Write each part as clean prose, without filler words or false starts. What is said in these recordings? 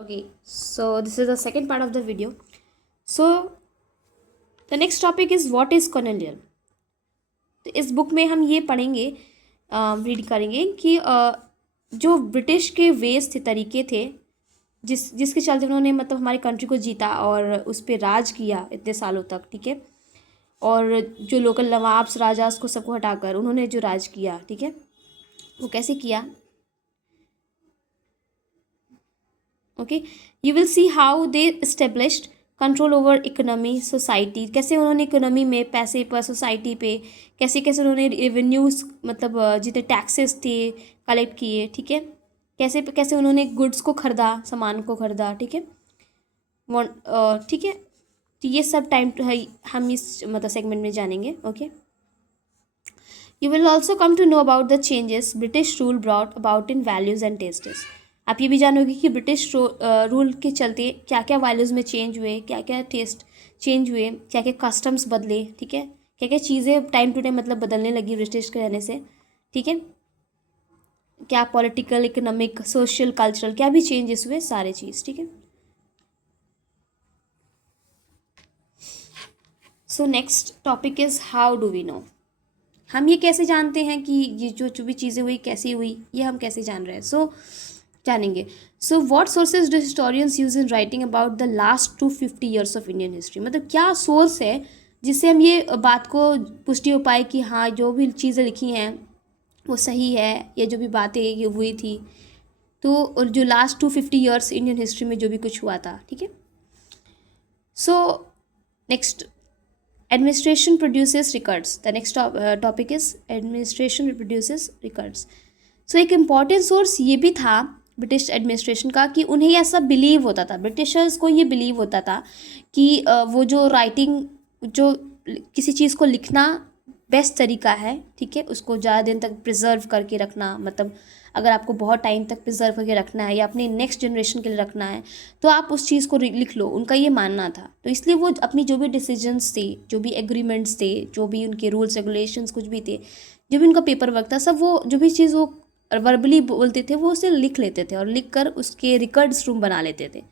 Okay, so this is the second part of the video. So the next topic is what is colonial. तो इस book में हम ये पढ़ेंगे, read करेंगे कि जो ब्रिटिश के वेज थे, तरीके थे, जिसके चलते उन्होंने मतलब हमारी कंट्री को जीता और उस पर राज किया इतने सालों तक, ठीक है। और जो लोकल नवाब्स राजास को सबको हटाकर उन्होंने जो राज किया, ठीक है, वो कैसे किया। Okay, you will see how they established control over economy society, कैसे उन्होंने इकोनॉमी में पैसे पर, सोसाइटी पे कैसे कैसे उन्होंने रेवेन्यूज मतलब जितने टैक्सेस थे कलेक्ट किए, ठीक है, कैसे कैसे उन्होंने गुड्स को खरीदा, सामान को खरीदा, ठीक है। ठीक है, तो ये सब टाइम है हम इस मतलब सेगमेंट में जानेंगे। Okay, you will also come to know about the changes British rule brought about in values and tastes. आप ये भी जानोगे कि ब्रिटिश रूल के चलते क्या क्या वैल्यूज़ में चेंज हुए, क्या क्या टेस्ट चेंज हुए, क्या क्या कस्टम्स बदले, ठीक है, क्या क्या चीज़ें टाइम टू टाइम मतलब बदलने लगी ब्रिटिश के रहने से, ठीक है, क्या पॉलिटिकल, इकोनॉमिक, सोशल, कल्चरल क्या भी चेंजेस हुए, सारे चीज़, ठीक है। So next topic is how do we know, हम ये कैसे जानते हैं कि ये जो भी चीज़ें हुई कैसी हुई, ये हम कैसे जान रहे हैं। जानेंगे। So what sources do historians use in writing about the last 250 years of Indian history, मतलब क्या सोर्स है जिससे हम ये बात को पुष्टि हो पाए कि हाँ जो भी चीज़ें लिखी हैं वो सही है, या जो भी बातें ये हुई थी, तो और जो लास्ट 250 ईयर्स इंडियन हिस्ट्री में जो भी कुछ हुआ था, ठीक है। So next, administration produces records, the next topic is administration produces records. So एक इम्पॉर्टेंट सोर्स ये भी था ब्रिटिश एडमिनिस्ट्रेशन का कि उन्हें ऐसा बिलीव होता था, ब्रिटिशर्स को ये बिलीव होता था कि वो जो राइटिंग, जो किसी चीज़ को लिखना बेस्ट तरीका है, ठीक है, उसको ज़्यादा दिन तक प्रिजर्व करके रखना, मतलब अगर आपको बहुत टाइम तक प्रिजर्व करके रखना है या अपने नेक्स्ट जनरेशन के लिए रखना है तो आप उस चीज़ को लिख लो, उनका ये मानना था। तो इसलिए वो अपनी जो भी डिसीजंस थे, जो भी एग्रीमेंट्स थे, जो भी उनके रूल्स रेगुलेशंस कुछ भी थे, जो भी उनका पेपर वर्क था, सब वो जो भी चीज़ वो वर्बली बोलते थे वो उसे लिख लेते थे और लिख कर उसके रिकॉर्ड्स रूम बना लेते थे।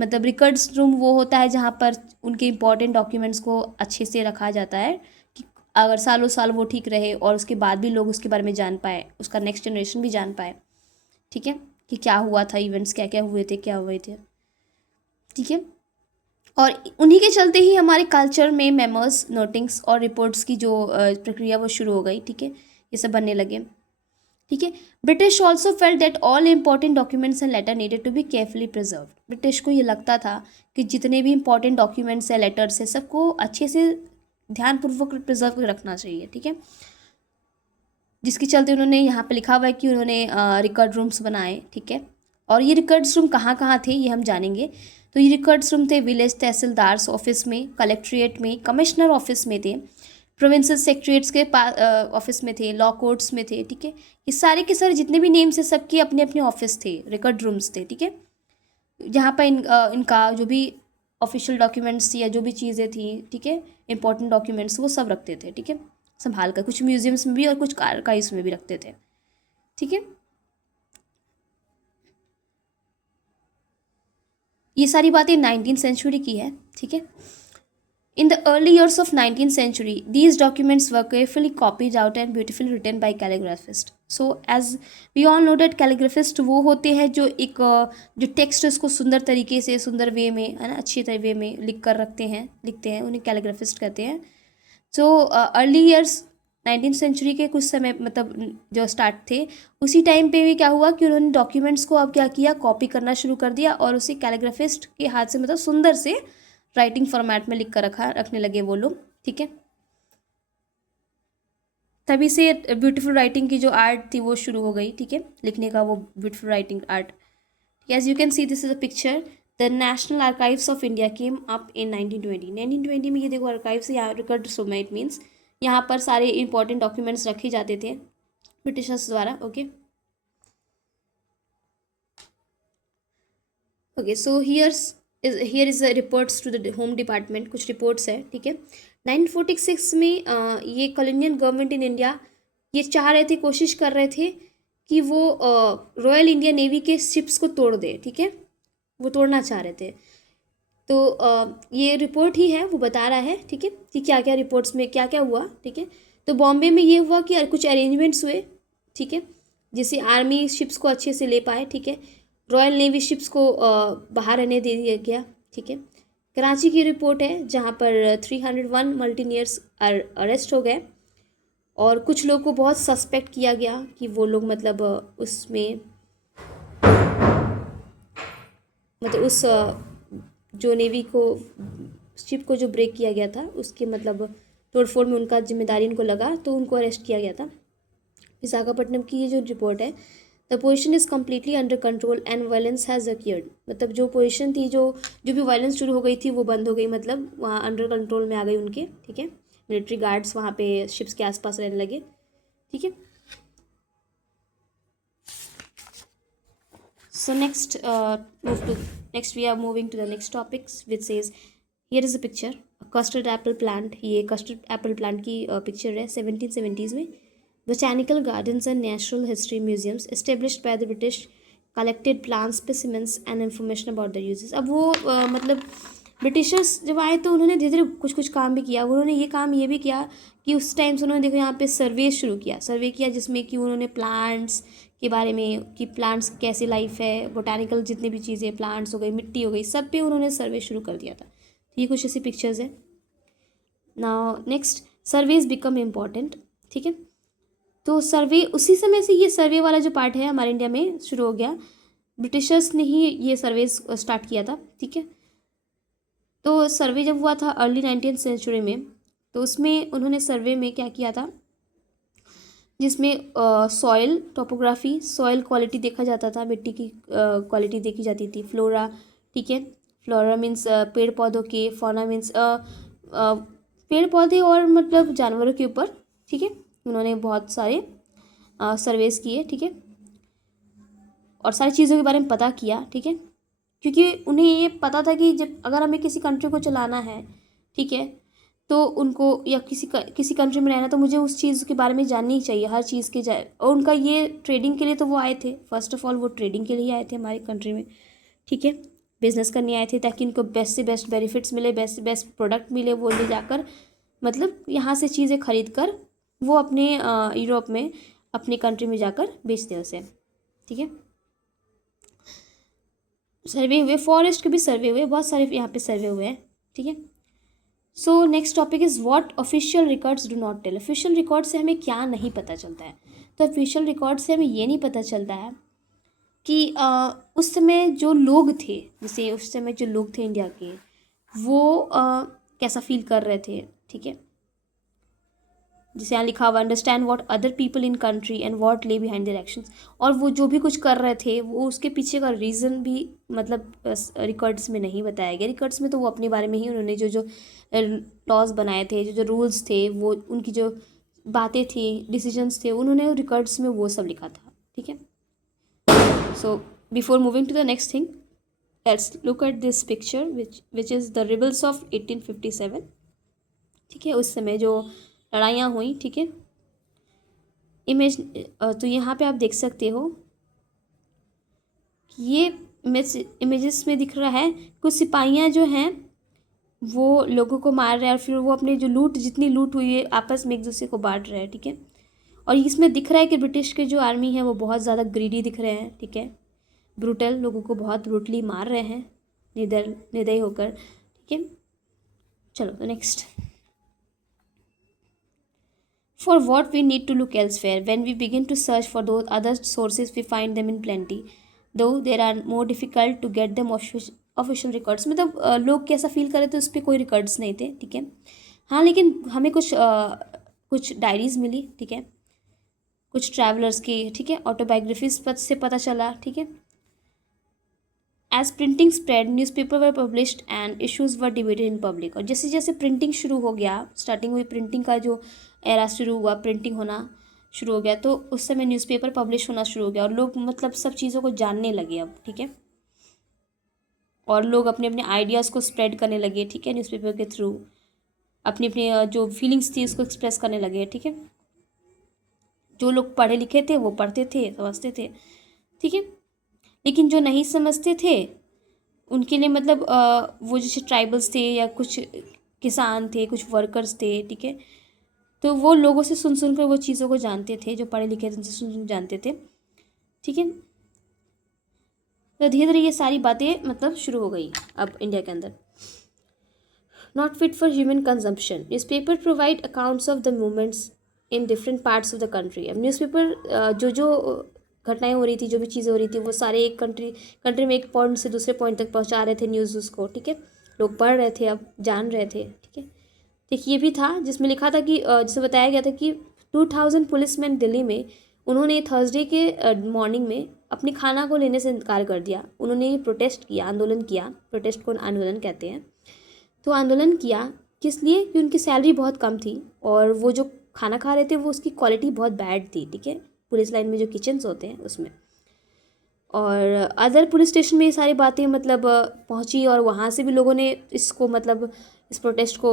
मतलब रिकॉर्ड्स रूम वो होता है जहाँ पर उनके इंपॉर्टेंट डॉक्यूमेंट्स को अच्छे से रखा जाता है कि अगर सालों साल वो ठीक रहे और उसके बाद भी लोग उसके बारे में जान पाए, उसका नेक्स्ट जनरेशन भी जान पाए, ठीक है, कि क्या हुआ था, इवेंट्स क्या क्या हुए थे, क्या हुए थे, ठीक है। और उन्हीं के चलते ही हमारे कल्चर में मेमोस, नोटिंग्स और रिपोर्ट्स की जो प्रक्रिया वो शुरू हो गई, ठीक है, ये सब बनने लगे, ठीक है। British also felt that all important documents and letter needed to be carefully preserve. British को ये लगता था कि जितने भी इंपॉर्टेंट डॉक्यूमेंट्स है, लेटर्स है, सबको अच्छे से ध्यानपूर्वक प्रिजर्व कर रखना चाहिए, ठीक है। जिसके चलते उन्होंने यहाँ पे लिखा हुआ है कि उन्होंने रिकॉर्ड रूम्स बनाए, ठीक है। और ये रिकॉर्ड्स रूम कहाँ कहाँ थे ये हम जानेंगे। तो ये रिकॉर्ड्स रूम थे विलेज तहसीलदार्स ऑफिस में, कलेक्ट्रेट में, कमिश्नर ऑफिस में थे, प्रोविंशियल सेक्रेटरीट्स के ऑफिस में थे, लॉ कोर्ट्स में थे, ठीक है। ये सारे के सारे जितने भी नेम्स है सबके अपने अपने ऑफिस थे, रिकॉर्ड रूम्स थे, ठीक है। जहाँ पर इनका जो भी ऑफिशियल डॉक्यूमेंट्स थी या जो भी चीज़ें थी, ठीक है, इंपॉर्टेंट डॉक्यूमेंट्स वो सब रखते थे, ठीक है, संभाल कर, कुछ म्यूजियम्स में भी और कुछ आर्काइव्स में भी रखते थे, ठीक है। ये सारी बातें 19th सेंचुरी की है, ठीक है। In the early years of 19th century, these documents were carefully copied out and beautifully written by calligraphists. So as we all know that calligraphist वो होते हैं जो एक जो टेक्स्ट उसको सुंदर तरीके से, सुंदर वे में, है ना, अच्छी तरह वे में लिख कर रखते हैं, लिखते हैं, उन्हें कैलीग्राफिस्ट कहते हैं। So early years 19th century के कुछ समय मतलब जो स्टार्ट थे उसी टाइम पे भी क्या हुआ कि उन्होंने डॉक्यूमेंट्स को अब क्या किया, कॉपी करना शुरू कर दिया और उसी कैलीग्राफिस्ट के हाथ से मतलब सुंदर से राइटिंग फॉर्मेट में लिख कर रखने लगे वो लोग, ठीक है। तभी से ब्यूटीफुल राइटिंग की जो आर्ट थी वो शुरू हो गई, ठीक है, लिखने का वो beautiful writing art. As you can see this is a picture, the national archives of India came up in 1920। 1920 में ये देखो आर्काइव्स, यहाँ रिकॉर्ड रूम है, इट मीन्स यहाँ पर सारे इंपॉर्टेंट डॉक्यूमेंट्स रखे जाते थे ब्रिटिशर्स द्वारा। Okay okay, so here is reports to the home department, कुछ रिपोर्ट्स है, ठीक है। 1946 में ये कॉलोनियल गवर्नमेंट इन इंडिया ये चाह रहे थे, कोशिश कर रहे थे कि वो रॉयल इंडियन नेवी के शिप्स को तोड़ दे, ठीक है, वो तोड़ना चाह रहे थे। तो ये रिपोर्ट ही है, वो बता रहा है, ठीक है, कि क्या क्या रिपोर्ट्स में क्या क्या हुआ, ठीक है। तो बॉम्बे में ये हुआ कि कुछ अरेंजमेंट्स हुए, ठीक है, जिससे आर्मी शिप्स को अच्छे से ले पाए, ठीक है। रॉयल नेवी शिप्स को बाहर रहने दे दिया गया, ठीक है। कराची की रिपोर्ट है जहाँ पर 301 मल्टीनियर्स अरेस्ट हो गए और कुछ लोग को बहुत सस्पेक्ट किया गया कि वो लोग मतलब उसमें मतलब उस जो नेवी को शिप को जो ब्रेक किया गया था उसके मतलब तोड़फोड़ में उनका जिम्मेदारी उनको लगा, तो उनको अरेस्ट किया गया था। विशाखापट्टनम की ये जो रिपोर्ट है, the position is completely under control and violence has accrued, मतलब जो पोजिशन थी, जो भी वायलेंस शुरू हो गई थी वो बंद हो गई, मतलब वहाँ अंडर कंट्रोल में आ गई उनके, ठीक है। मिलिट्री गार्ड्स वहाँ पे शिप्स के आसपास रहने लगे, ठीक है। So next we are moving to the next topics, which says here is a picture, a custard apple plant। ये custard apple plant की picture है 1770s में। Botanical gardens and natural history museums established by the British collected plant specimens and information about their uses। अब वो मतलब Britishers जब आए तो उन्होंने धीरे धीरे कुछ कुछ काम भी किया। उन्होंने ये काम ये भी किया कि उस टाइम से उन्होंने देखो यहाँ पे सर्वे किया जिसमें कि उन्होंने प्लांट्स के बारे में, कि प्लांट्स कैसी लाइफ है, बोटानिकल जितनी भी चीज़ें, प्लांट्स हो गई, मिट्टी हो गई, सब पे उन्होंने सर्वे शुरू कर दिया था। तो ये कुछ ऐसी पिक्चर्स है। Now next, surveys become important, ठीक है। तो सर्वे उसी समय से, ये सर्वे वाला जो पार्ट है हमारे इंडिया में शुरू हो गया। ब्रिटिशर्स ने ही ये सर्वे स्टार्ट किया था, ठीक है। तो सर्वे जब हुआ था अर्ली 19th सेंचुरी में, तो उसमें उन्होंने सर्वे में क्या किया था, जिसमें सॉइल टोपोग्राफी, सॉइल क्वालिटी देखा जाता था, मिट्टी की क्वालिटी देखी जाती थी, फ्लोरा, ठीक है। फ्लोरा मीन्स पेड़ पौधों के, फौना मीन्स पेड़ पौधे और मतलब जानवरों के ऊपर, ठीक है। उन्होंने बहुत सारे सर्वेस किए, ठीक है, और सारी चीज़ों के बारे में पता किया, ठीक है, क्योंकि उन्हें ये पता था कि जब अगर हमें किसी कंट्री को चलाना है, ठीक है, तो उनको या किसी कंट्री में रहना, तो मुझे उस चीज़ के बारे में जाननी ही चाहिए, हर चीज़ के जाए। और उनका ये ट्रेडिंग के लिए तो वो आए थे, फर्स्ट ऑफ ऑल वो ट्रेडिंग के लिए आए थे हमारी कंट्री में, ठीक है, बिजनेस करने आए थे ताकि उनको बेस्ट से बेस्ट बेनिफिट्स मिले, बेस्ट से बेस्ट प्रोडक्ट मिले, वो ले जाकर मतलब यहाँ से चीज़ें खरीद कर वो अपने यूरोप में अपनी कंट्री में जाकर बेचते हैं उसे, ठीक है। सर्वे हुए, फॉरेस्ट के भी सर्वे हुए, बहुत सारे यहाँ पे सर्वे हुए हैं, ठीक है। So next topic is what official records do not tell. Official record से हमें क्या नहीं पता चलता है, तो ऑफिशियल रिकॉर्ड से हमें ये नहीं पता चलता है कि उस समय जो लोग थे, जैसे उस समय जो लोग थे इंडिया के, वो कैसा फील कर रहे थे, ठीक है। जिसे यहाँ लिखा हुआ, understand what other people in country and what ले बिहाइंड देयर एक्शंस। और वो जो भी कुछ कर रहे थे वो उसके पीछे का रीज़न भी मतलब रिकॉर्ड्स में नहीं बताया गया। रिकॉर्ड्स में तो वो अपने बारे में ही उन्होंने जो जो लॉज बनाए थे, जो जो रूल्स थे, वो उनकी जो बातें थी, डिसीजंस थे, उन्होंने रिकॉर्ड्स में वो सब लिखा था, ठीक है। So before moving to the next thing, let's look at this picture which is the rebels of 1857, ठीक है। उस समय जो लड़ाइयाँ हुई, ठीक है। इमेज तो यहाँ पे आप देख सकते हो कि ये इमेजेस में दिख रहा है कुछ सिपाहियाँ जो हैं वो लोगों को मार रहे हैं, और फिर वो अपने जो जितनी लूट हुई है आपस में एक दूसरे को बांट रहे हैं, ठीक है। और इसमें दिख रहा है कि ब्रिटिश के जो आर्मी है वो बहुत ज़्यादा ग्रीडी दिख रहे हैं, ठीक है, ब्रूटल, लोगों को बहुत ब्रूटली मार रहे हैं निर्दयी होकर, ठीक है। चलो तो next, for what we need to look elsewhere. When we begin to search for those other sources, we find them in plenty, though they are more difficult to get them official records। मतलब लोग कैसा feel कर रहे थे उस पर कोई records नहीं थे, ठीक है। हाँ, लेकिन हमें कुछ डायरीज मिली, ठीक है, कुछ ट्रैवलर्स की, ठीक है, ऑटोबायोग्राफीज से पता चला, ठीक है। As printing spread, newspaper were published and issues were debated in public. और जैसे जैसे प्रिंटिंग शुरू हो गया, स्टार्टिंग हुई प्रिंटिंग का जो एरा शुरू हुआ, प्रिंटिंग होना शुरू हो गया, तो उस समय न्यूज़पेपर पब्लिश होना शुरू हो गया और लोग मतलब सब चीज़ों को जानने लगे अब, ठीक है। और लोग अपने अपने आइडियाज़ को स्प्रेड करने लगे, ठीक है, न्यूज़पेपर के थ्रू अपनी अपनी जो फीलिंग्स थी उसको एक्सप्रेस करने लगे, ठीक है। जो लोग पढ़े लिखे थे वो पढ़ते थे, समझते थे, ठीक है, लेकिन जो नहीं समझते थे उनके लिए मतलब वो जैसे ट्राइबल्स थे या कुछ किसान थे, कुछ वर्कर्स थे, ठीक है, तो वो लोगों से सुन सुन कर वो चीज़ों को जानते थे, जो पढ़े लिखे थे उनसे सुन सुन जानते थे, ठीक है। तो धीरे धीरे ये सारी बातें मतलब शुरू हो गई अब इंडिया के अंदर। Not fit for human consumption, newspaper provide accounts of the movements in different parts of the country. अब न्यूज़पेपर जो घटनाएं हो रही थी, जो भी चीज़ें हो रही थी, वो सारे एक कंट्री में एक पॉइंट से दूसरे पॉइंट तक पहुंचा रहे थे न्यूज़ उसको, ठीक है। लोग पढ़ रहे थे, अब जान रहे थे, ठीक है। देखिए ये भी था जिसमें लिखा था कि जिसे बताया गया था कि 2000 पुलिसमैन दिल्ली में, उन्होंने थर्सडे के मॉर्निंग में अपनी खाना को लेने से इनकार कर दिया। उन्होंने प्रोटेस्ट किया, आंदोलन किया, प्रोटेस्ट को आंदोलन कहते हैं। तो आंदोलन किया किस लिए? कि उनकी सैलरी बहुत कम थी और वो जो खाना खा रहे थे वो उसकी क्वालिटी बहुत बैड थी, ठीक है, पुलिस लाइन में जो किचन्स होते हैं उसमें। और अदर पुलिस स्टेशन में ये सारी बातें मतलब पहुंची और वहाँ से भी लोगों ने इसको मतलब इस प्रोटेस्ट को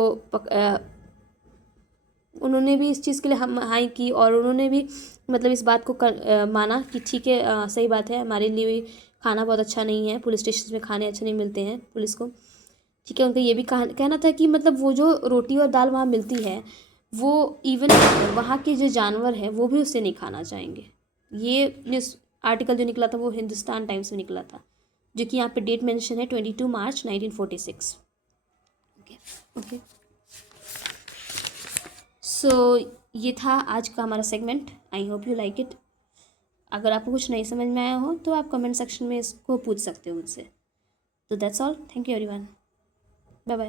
उन्होंने भी इस चीज़ के लिए हम हाई की और उन्होंने भी मतलब इस बात को माना कि ठीक है, सही बात है, हमारे लिए भी खाना बहुत अच्छा नहीं है, पुलिस स्टेशन में खाने अच्छे नहीं मिलते हैं पुलिस को, ठीक है। उनका ये भी कहना था कि मतलब वो जो रोटी और दाल वहाँ मिलती है वो इवन वहाँ के जो जानवर हैं वो भी उससे नहीं खाना चाहेंगे। ये न्यूज़ आर्टिकल जो निकला था वो हिंदुस्तान टाइम्स में निकला था, जो कि यहाँ पे डेट मेंशन है 22 मार्च 1946। ओके ओके, सो ये था आज का हमारा segment. I hope you like it. अगर आपको कुछ नहीं समझ में आया हो तो आप कमेंट सेक्शन में इसको पूछ सकते हो मुझसे। तो that's all, thank you everyone.